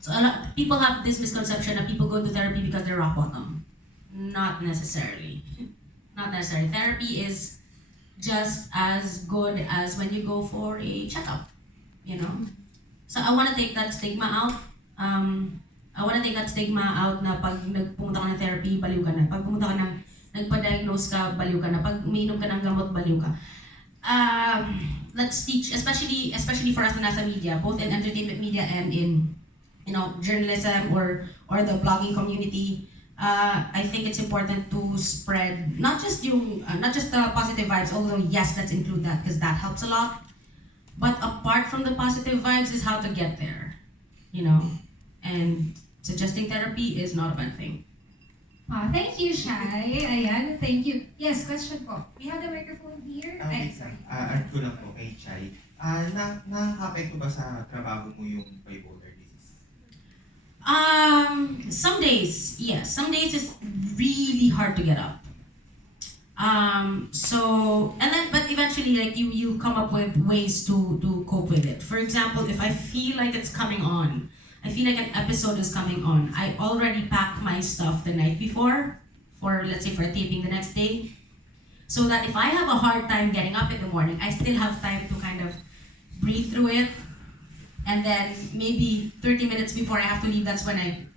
So people have this misconception that people go to therapy because they're rock bottom. Not necessarily. Not necessarily. Therapy is just as good as when you go for a checkup, you know? So I want to take that stigma out. I want to take that stigma out na pag nagpumunta ka ng therapy, baliw ka na. Pag pumunta ka ng nagpa-diagnose ka, baliw ka na. Pag umiinom ka ng gamot, baliw ka. Let's teach, especially for us na nasa media, both in entertainment media and in journalism or the blogging community. I think it's important to spread not just the positive vibes, although yes, let's include that because that helps a lot. But apart from the positive vibes is how to get there, and suggesting therapy is not a bad thing. Thank you, Shai. Ayan, thank you. Yes, question po. We have the microphone here. Okay, Arthur lang po kay Chai. Nakaka-apekto ba sa trabaho mo yung bipolar disease? Some days, yes. Some days it's really hard to get up. But eventually, like you come up with ways to cope with it. For example, if I feel like it's coming on, I feel like an episode is coming on, I already pack my stuff the night before, let's say for a taping the next day, so that if I have a hard time getting up in the morning, I still have time to kind of breathe through it, and then maybe 30 minutes before I have to leave, that's when I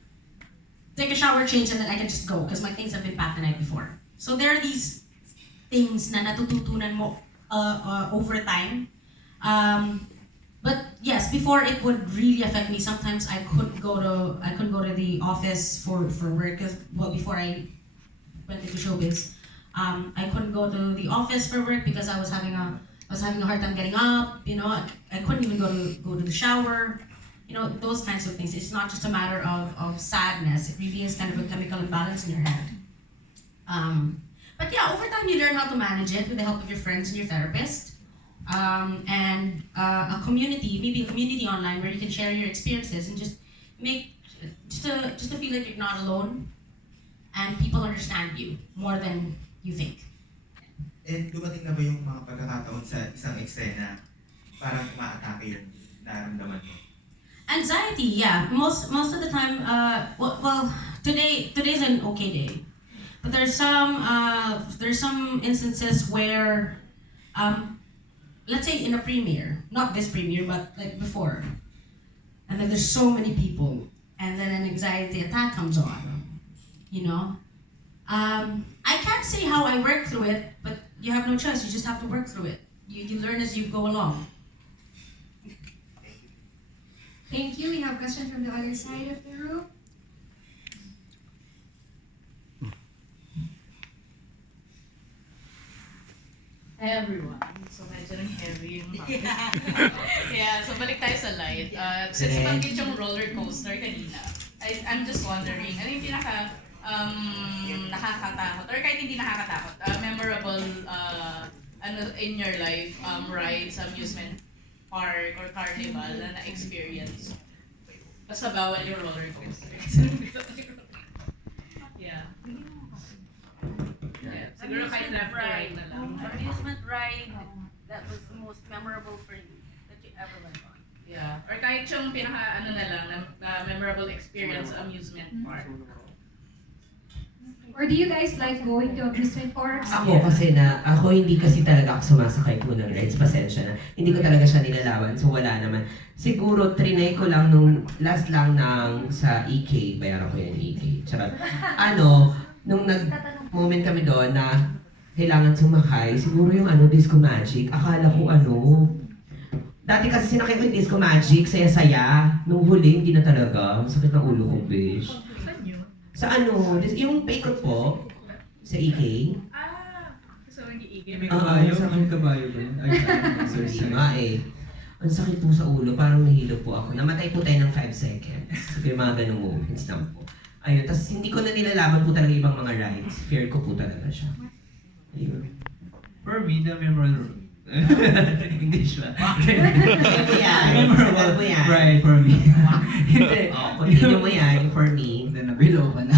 take a shower, change, and then I can just go, because my things have been packed the night before. So there are these things na natututunan mo over time. But yes, before it would really affect me. Sometimes I couldn't go to the office for work before I went into showbiz, I couldn't go to the office for work because I was having a hard time getting up. I couldn't even go to the shower. Those kinds of things. It's not just a matter of sadness. It really is kind of a chemical imbalance in your head. But yeah, over time you learn how to manage it with the help of your friends and your therapist. And a community, maybe a community online where you can share your experiences and just to feel like you're not alone and people understand you more than you think. And dumating na ba yung mga pagkakataon sa isang eksena parang umaatake yung nararamdaman mo? Anxiety, yeah. Most of the time, today's an okay day, but there's some instances where let's say in a premiere, not this premiere, but like before, and then there's so many people, and then an anxiety attack comes on, I can't say how I work through it, but you have no choice, you just have to work through it. You learn as you go along. Thank you. We have a question from the other side of the room. Hi everyone. So medyo nang heavy yung topic. Yeah, so balik tayo sa light. Since pag-get yung roller coaster kanina, I'm just wondering, ano yung pinaka nakakatakot or kahit hindi nakakatakot, memorable in your life, rides, amusement park or carnival na na-experience? Basta bawal yung roller coaster. Yeah. Siguro kahit left to right na lang. Amusement ride that was the most memorable for you that you ever went on. Yeah. Or kahit yung pinaka memorable experience sa amusement park. Or do you guys like going to amusement parks? Ako hindi kasi talaga ako sumasakay po ng rides, pasensya na. Hindi ko talaga siya nilalawan, so wala naman. Siguro, trinay ko lang nung last lang sa EK, bayaran ko yung EK. Charot. Nung nag-moment kami doon na kailangan sumakay, siguro yung Disco Magic, akala ko dati kasi sinakay ko yung Disco Magic, saya-saya. Nung huli, hindi na talaga. Sakit ng ulo ko, bish. Sa yung paikot po, sa EK. So nag-iigil. May kabayo ba? Hindi nga eh. Ang sakit po sa ulo, parang nahilo po ako. Namatay po tayo ng 5 seconds. Yung mga ganung moments lang po. Ayun, tapos hindi ko na nilalaman po talaga ibang mga rides. Fear ko po talaga siya. Ayun. For me, the memorable English ba? Memorable po yan. Right, for me. Hindi. Continue mo yan, for me. Then, nabilaw ka na.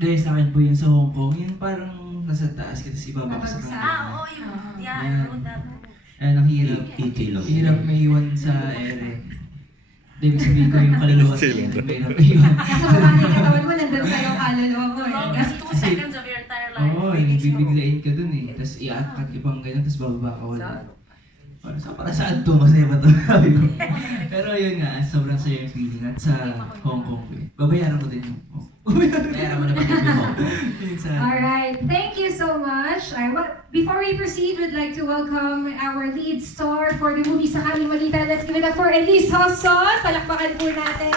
Dahil sa akin po yun sa Hong Kong, yung parang nasa taas kita si Baba sa kanila. I wrote that. Ang hirap. EK lang. Hirap may iwan sa ere. Ibig sabihin ko yung kaluluwa sa Sila. mahirap iwan. Nasa baba ng katawan mo, nandun tayo ang kaluluwa mo. The longest 2 seconds of your entire life. Oo, bibiglayin ka dun eh. Tapos iaat ibang ganyan, tapos bababa ka wala. Para saan to? Masaya ba to? Sabi ko. Pero yun nga, sobrang saya yung feeling. At sa Hong Kong ko eh. Babayaran ko din yung Hong Kong. Kaya mo na pag mo. Yun sa... Alright, thank you so much. Before we proceed, we'd like to welcome our lead star for the movie Sakaling. Let's give it up for Elisse Joson. Palakpakan po natin.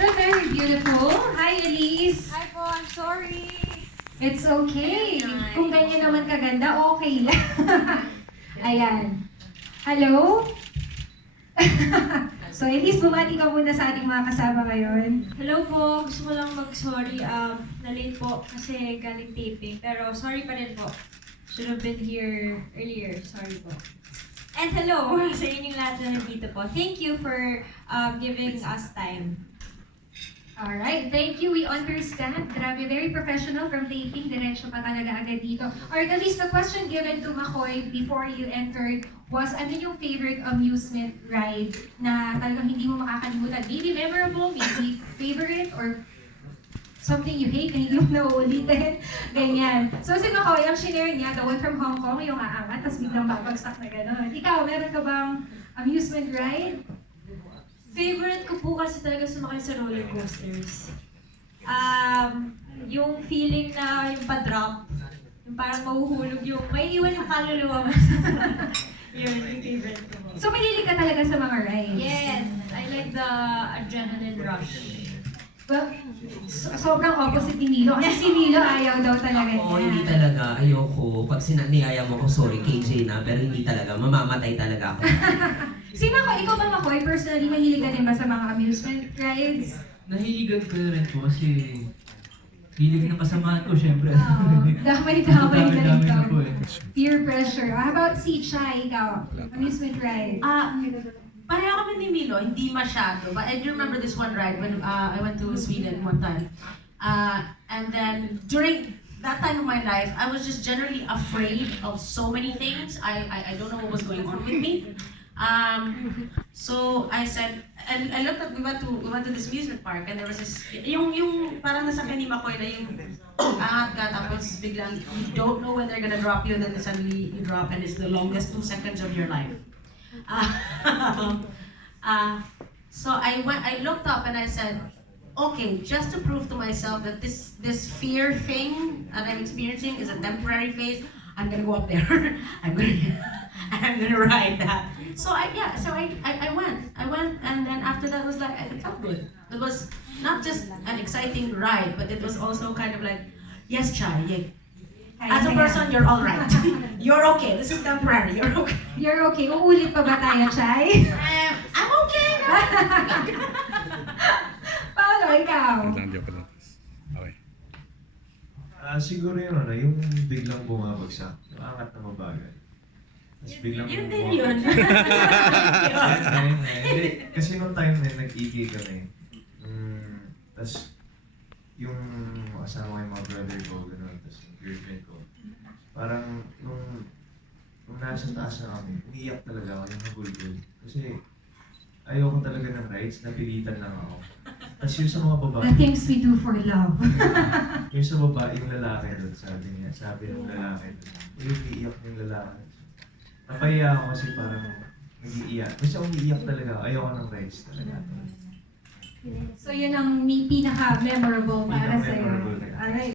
They're very beautiful. Hi, Elisse. Hi po, I'm sorry. It's okay. Kung ganyan naman kaganda, okay lang. Ayan. Hello? So, Elisse, bumati ka muna sa ating mga kasama ngayon. Hello po, gusto ko lang mag-sorry. Na-late po kasi galing taping. Pero sorry pa rin po. Should have been here earlier. Sorry po. And hello sa inyong lahat na nandito po. Thank you for giving us time. Alright, thank you. We understand. Grabe, very professional from taping. Diretso pa talaga agad dito. Alright, at least the question given to Makoy before you entered was, ano yung favorite amusement ride na talagang hindi mo makakalimutan? Maybe memorable, maybe favorite, or something you hate na hindi mo nauulitin. Ganyan. So si Makoy, ang shinare niya, the one from Hong Kong, yung aangat, tapos biglang babagsak na gano'n. Ikaw, meron ka bang amusement ride? Favorite ko po kasi talaga sumakay sa roller coasters. Yung feeling na yung pa-drop, yung parang mahuhulog yung, may iwan yung kaluluwa mo. Yun, yung favorite ko po. So mahilig ka talaga sa mga rides? Yes, I like the adrenaline rush. Well, sobrang opposite ni Milo. Kasi si Milo ayaw daw talaga Oo, niya. hindi talaga. Ayoko. Pag niyaya mo ko, sorry, KJ na. Pero hindi talaga. Mamamatay talaga ako. Si Makoy, ikaw ba Makoy, personally, mahilig ka din ba sa mga amusement rides? Nahiligan ko na rin po kasi hilig ng kasamahan ko, syempre. Damay na Dami-dami ikaw. na po eh. Peer pressure. How about si Chai, ikaw? Amusement ride? Pareho kami ni Milo, hindi masyado. But I do remember this one ride when I went to Sweden one time. And then during that time of my life, I was just generally afraid of so many things. I don't know what was going on with me. So I said, and I looked up, we went to this amusement park, and there was this, yung parang nasa kanima ko na yung angat ka, tapos biglang you don't know when they're gonna drop you, and then suddenly you drop, and it's the longest 2 seconds of your life. So I looked up and I said, okay, just to prove to myself that this fear thing that I'm experiencing is a temporary phase, I'm gonna go up there. I'm gonna ride that. So I went, and then after that was like, it felt good. It was not just an exciting ride, but it was also kind of like, yes, Chai, yeah. As a person, you're all right. You're okay. This is temporary. You're okay. You're okay. Uulit pa ba tayo, Chai? I'm okay now. Paolo, ikaw? Joke lang. Okay. Siguro yun, yung biglang bumabagsak, yung angat na mabagal. Tapos biglang Yun din yun. Hindi, kasi nung time na nag-EK kami, tapos yung asawa yung mga brother ko, gano'n, tapos yung girlfriend ko, parang nung nasa taas na kami, umiiyak talaga ako yung nagulgul. Kasi ayoko talaga ng rides, napilitan lang ako. Tapos yung sa mga babae, The things we do for love. yung sa babae, yung lalaki doon, sabi ng lalaki doon, umiiyak yung lalaki. Napahiya ako kasi parang nag-iiyak. Basta umiiyak talaga ako, ayoko ng rides talaga. So yun ang pinaka-memorable para sa'yo. Pinaka-memorable. Alright.